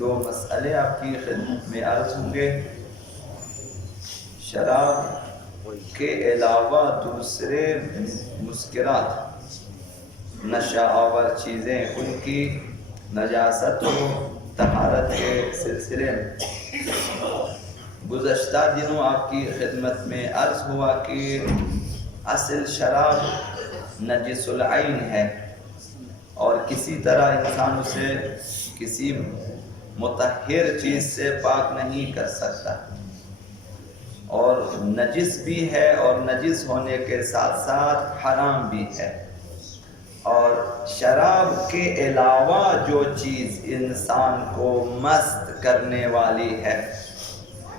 دو مسئلے آپ کی خدمت میں عرض ہوں گے۔ شراب کے علاوہ دوسرے مسکرات نشہ آور چیزیں، ان کی نجاست و طہارت کے سلسلے میں گزشتہ دنوں آپ کی خدمت میں عرض ہوا کہ اصل شراب نجس العین ہے اور کسی طرح انسان اسے کسی مطہر چیز سے پاک نہیں کر سکتا، اور نجس بھی ہے اور نجس ہونے کے ساتھ ساتھ حرام بھی ہے۔ اور شراب کے علاوہ جو چیز انسان کو مست کرنے والی ہے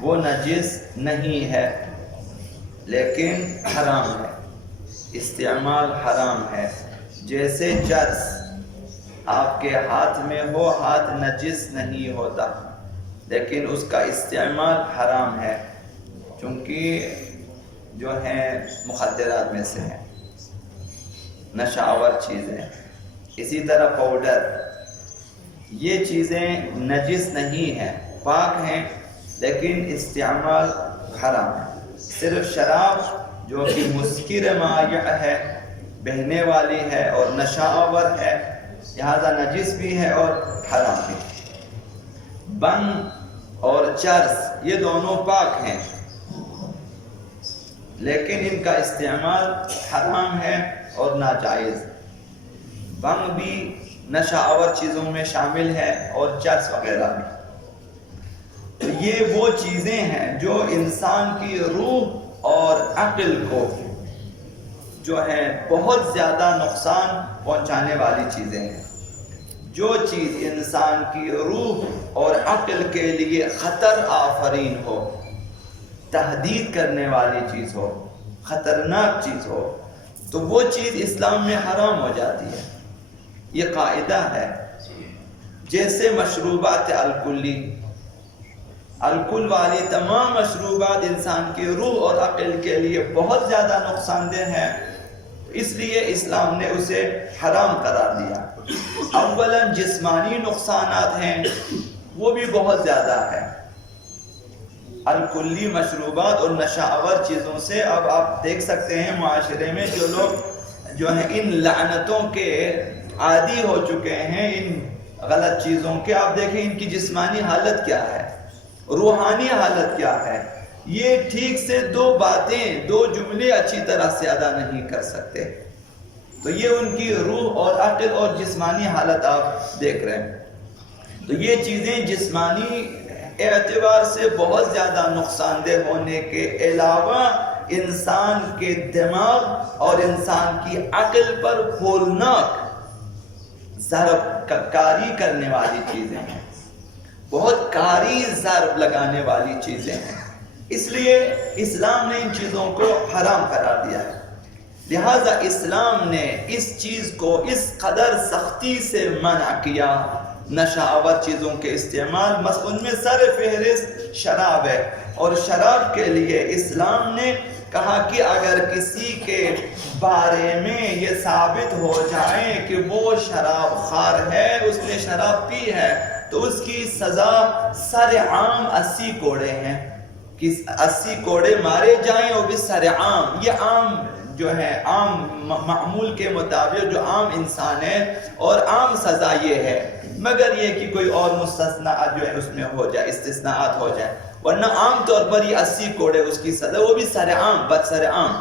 وہ نجس نہیں ہے لیکن حرام ہے، استعمال حرام ہے۔ جیسے چرس آپ کے ہاتھ میں ہو، ہاتھ نجس نہیں ہوتا لیکن اس کا استعمال حرام ہے چونکہ جو ہیں مخدرات میں سے ہیں، نشہ آور چیزیں۔ اسی طرح پاؤڈر، یہ چیزیں نجس نہیں ہیں، پاک ہیں لیکن استعمال حرام ہے۔ صرف شراب جو کہ مسکر مائع ہے، بہنے والی ہے اور نشہ آور ہے، لہذا نجس بھی ہے اور حرام بھی۔ بنگ اور چرس یہ دونوں پاک ہیں لیکن ان کا استعمال حرام ہے اور ناجائز۔ بنگ بھی نشہ آور چیزوں میں شامل ہے اور چرس وغیرہ بھی۔ تو یہ وہ چیزیں ہیں جو انسان کی روح اور عقل کو جو ہے بہت زیادہ نقصان پہنچانے والی چیزیں ہیں۔ جو چیز انسان کی روح اور عقل کے لیے خطر آفرین ہو، تہدید کرنے والی چیز ہو، خطرناک چیز ہو، تو وہ چیز اسلام میں حرام ہو جاتی ہے۔ یہ قاعدہ ہے۔ جیسے مشروبات الکلی، الکل والی تمام مشروبات انسان کی روح اور عقل کے لیے بہت زیادہ نقصان دہ ہیں، اس لیے اسلام نے اسے حرام قرار دیا۔ اولاً جسمانی نقصانات ہیں وہ بھی بہت زیادہ ہے۔ الکلی مشروبات اور نشہ آور چیزوں سے اب آپ دیکھ سکتے ہیں معاشرے میں جو لوگ جو ہیں ان لعنتوں کے عادی ہو چکے ہیں، ان غلط چیزوں کے، آپ دیکھیں ان کی جسمانی حالت کیا ہے، روحانی حالت کیا ہے۔ یہ ٹھیک سے دو باتیں، دو جملے اچھی طرح سے ادا نہیں کر سکتے، تو یہ ان کی روح اور عقل اور جسمانی حالت آپ دیکھ رہے ہیں۔ تو یہ چیزیں جسمانی اعتبار سے بہت زیادہ نقصان دہ ہونے کے علاوہ انسان کے دماغ اور انسان کی عقل پر ہولناک ضرب کاری کرنے والی چیزیں ہیں، بہت کاری ضرب لگانے والی چیزیں ہیں۔ اس لیے اسلام نے ان چیزوں کو حرام قرار دیا ہے۔ لہٰذا اسلام نے اس چیز کو اس قدر سختی سے منع کیا، نشہ آور چیزوں کے استعمال، ان میں سر فہرست شراب ہے، اور شراب کے لیے اسلام نے کہا کہ اگر کسی کے بارے میں یہ ثابت ہو جائے کہ وہ شراب خوار ہے، اس نے شراب پی ہے، تو اس کی سزا سر عام 80 کوڑے ہیں، کہ 80 کوڑے مارے جائیں اور بھی سر عام۔ یہ عام جو ہے عام معمول کے مطابق جو عام انسان ہے، اور عام سزا یہ ہے، مگر یہ کہ کوئی اور مستثناء جو ہے اس میں ہو جائے، استثناءات ہو جائے، ورنہ عام طور پر یہ 80 کوڑے اس کی سزا، وہ بھی سر عام، بد سر عام،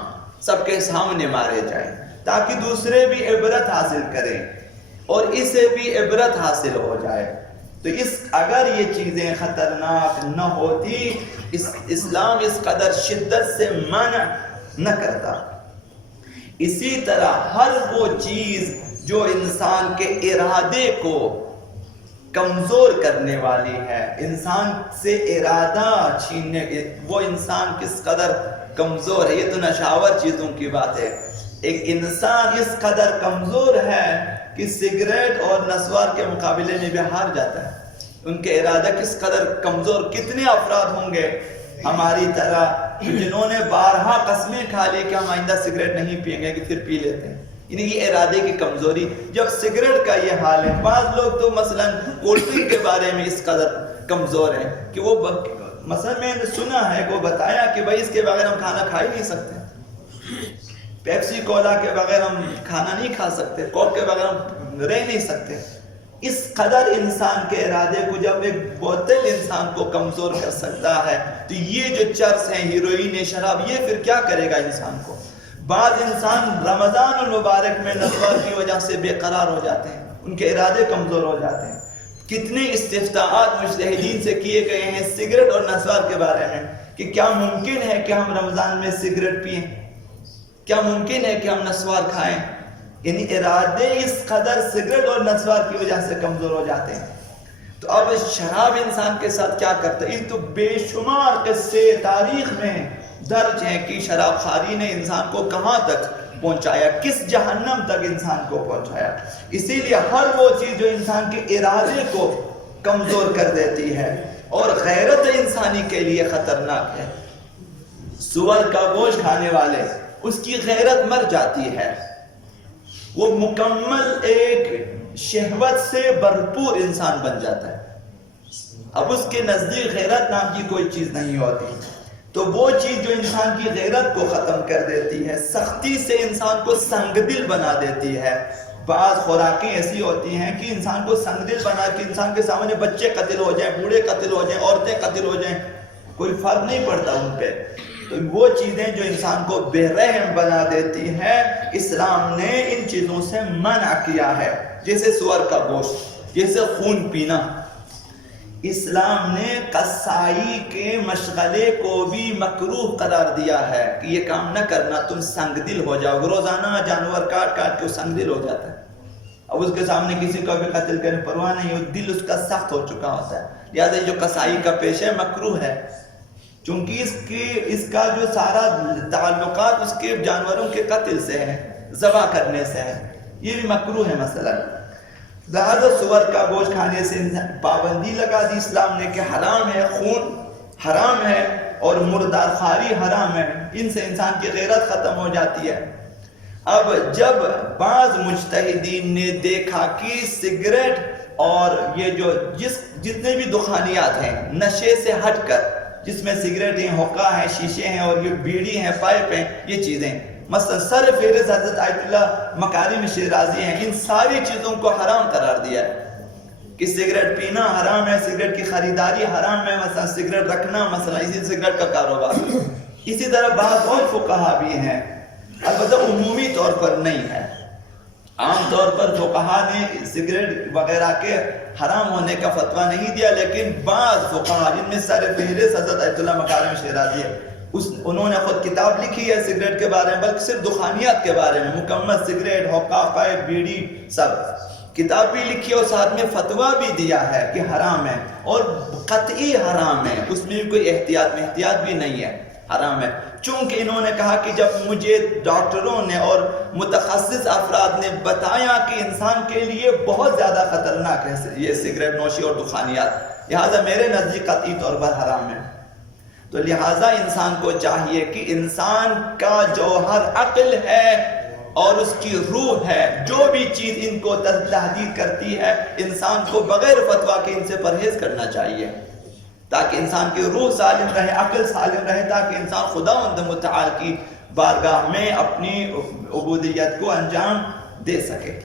سب کے سامنے مارے جائیں تاکہ دوسرے بھی عبرت حاصل کریں اور اسے بھی عبرت حاصل ہو جائے۔ تو اگر یہ چیزیں خطرناک نہ ہوتی، اسلام اس قدر شدت سے منع نہ کرتا۔ اسی طرح ہر وہ چیز جو انسان کے ارادے کو کمزور کرنے والی ہے، انسان سے ارادہ چھیننے، وہ انسان کس قدر کمزور ہے، یہ تو نشہ آور چیزوں کی بات ہے۔ ایک انسان اس قدر کمزور ہے کہ سگریٹ اور نسوار کے مقابلے میں بھی ہار جاتا ہے۔ ان کے ارادہ کس قدر کمزور، کتنے افراد ہوں گے ہماری طرح جنہوں نے بارہا قسمیں کھا لی کہ ہم آئندہ سگریٹ نہیں پئیں گے، کہ پھر پی لیتے ہیں، یعنی یہ ارادے کی کمزوری. جب سگریٹ کا یہ حال ہے، بعض لوگ تو مثلا کولڈ ڈرنک کے بارے میں اس قدر کمزور ہیں کہ وہ مثلا میں نے سنا ہے کہ وہ بتایا کہ بھائی اس کے بغیر ہم کھانا کھا ہی نہیں سکتے، پیپسی کولا کے بغیر ہم کھانا نہیں کھا سکتے، کوک کے بغیر ہم رہ نہیں سکتے. اس قدر انسان کے ارادے کو جب ایک بوتل انسان کو کمزور کر سکتا ہے تو یہ جو چرس ہیں، ہیروئن ہے، شراب، یہ پھر کیا کرے گا انسان کو. بعض انسان رمضان المبارک میں نسوار کی وجہ سے بے قرار ہو جاتے ہیں، ان کے ارادے کمزور ہو جاتے ہیں. کتنے استفتاءات مجتہدین سے کیے گئے ہیں سگریٹ اور نسوار کے بارے میں کہ کیا ممکن ہے کہ ہم رمضان میں سگریٹ پئیں، کیا ممکن ہے کہ ہم نسوار کھائیں. یعنی ارادے اس قدر سگریٹ اور نسوار کی وجہ سے کمزور ہو جاتے ہیں. تو اب شراب انسان کے ساتھ کیا کرتا ہے. یہ تو بے شمار قصے تاریخ میں درج ہیں کہ شراب خواری نے انسان کو کہاں تک پہنچایا، کس جہنم تک انسان کو پہنچایا. اسی لیے ہر وہ چیز جو انسان کے ارادے کو کمزور کر دیتی ہے اور غیرت انسانی کے لیے خطرناک ہے. سور کا گوشت کھانے والے، اس کی غیرت مر جاتی ہے، وہ مکمل ایک شہوت سے بھرپور انسان بن جاتا ہے. اب اس کے نزدیک غیرت نام کی کوئی چیز نہیں ہوتی. تو وہ چیز جو انسان کی غیرت کو ختم کر دیتی ہے، سختی سے انسان کو سنگ دل بنا دیتی ہے. بعض خوراکیں ایسی ہوتی ہیں کہ انسان کو سنگ دل بنا کے انسان کے سامنے بچے قتل ہو جائیں، بوڑھے قتل ہو جائیں، عورتیں قتل ہو جائیں، کوئی فرق نہیں پڑتا ان پہ. تو وہ چیزیں جو انسان کو بے رحم بنا دیتی ہیں، اسلام نے ان چیزوں سے منع کیا ہے. جیسے سور کا گوشت، جیسے خون پینا. اسلام نے قصائی کے مشغلے کو بھی مکروہ قرار دیا ہے کہ یہ کام نہ کرنا، تم سنگ دل ہو جاؤ. روزانہ جانور کاٹ کاٹ کے سنگ دل ہو جاتا ہے. اب اس کے سامنے کسی کو بھی قتل کرنے پرواہ نہیں ہو، دل اس کا سخت ہو چکا ہوتا ہے. لہٰذا جو قصائی کا پیشہ ہے مکروہ ہے، چونکہ اس کا جو سارا تعلقات اس کے جانوروں کے قتل سے ہے، ذبح کرنے سے ہے. یہ بھی مکروہ ہے مثلا. لہذا سور کا گوشت کھانے سے پابندی لگا دی اسلام نے کہ حرام ہے، خون حرام ہے اور مردار خواری حرام ہے. ان سے انسان کی غیرت ختم ہو جاتی ہے. اب جب بعض مجتہدین نے دیکھا کہ سگریٹ اور یہ جو جتنے بھی دخانیات ہیں نشے سے ہٹ کر، جس میں سگریٹ ہیں، حقہ ہیں، شیشے ہیں اور یہ بیڑی ہیں، پائپ ہیں، یہ چیزیں مثلا سر فہرست حضرت آیت اللہ مکارم شیرازی ہیں، ان ساری چیزوں کو حرام قرار دیا ہے کہ سگریٹ پینا حرام ہے، سگریٹ کی خریداری حرام ہے، مثلا سگریٹ رکھنا، مثلا اسی سگریٹ کا کاروبار. اسی طرح بعض اور فقہا بھی ہیں، البتہ عمومی طور پر نہیں ہے. عام طور پر فقہا نے سگریٹ وغیرہ کے حرام ہونے کا فتویٰ نہیں دیا، لیکن بعض فقہا جن میں سر فہرست حضرت آیت اللہ مکارم شیرازی ہے، انہوں نے خود کتاب لکھی ہے سگریٹ کے بارے میں، بلکہ صرف دخانیات کے بارے میں، مکمل سگریٹ، حقہ، پائپ، بیڑی سب کتاب بھی لکھی اور ساتھ میں فتویٰ بھی دیا ہے کہ حرام ہے اور قطعی حرام ہے. اس میں بھی کوئی احتیاط بھی نہیں ہے، حرام ہے. چونکہ انہوں نے کہا کہ جب مجھے ڈاکٹروں نے اور متخصص افراد نے بتایا کہ انسان کے لیے بہت زیادہ خطرناک ہے یہ سگریٹ نوشی اور دخانیات، لہٰذا میرے نزدیک قطعی طور پر حرام ہے. تو لہٰذا انسان کو چاہیے کہ انسان کا جوہر عقل ہے اور اس کی روح ہے، جو بھی چیز ان کو تحدید کرتی ہے انسان کو بغیر فتویٰ کے ان سے پرہیز کرنا چاہیے، تاکہ انسان کی روح سالم رہے، عقل سالم رہے، تاکہ انسان خداوند متعال کی بارگاہ میں اپنی عبودیت کو انجام دے سکے.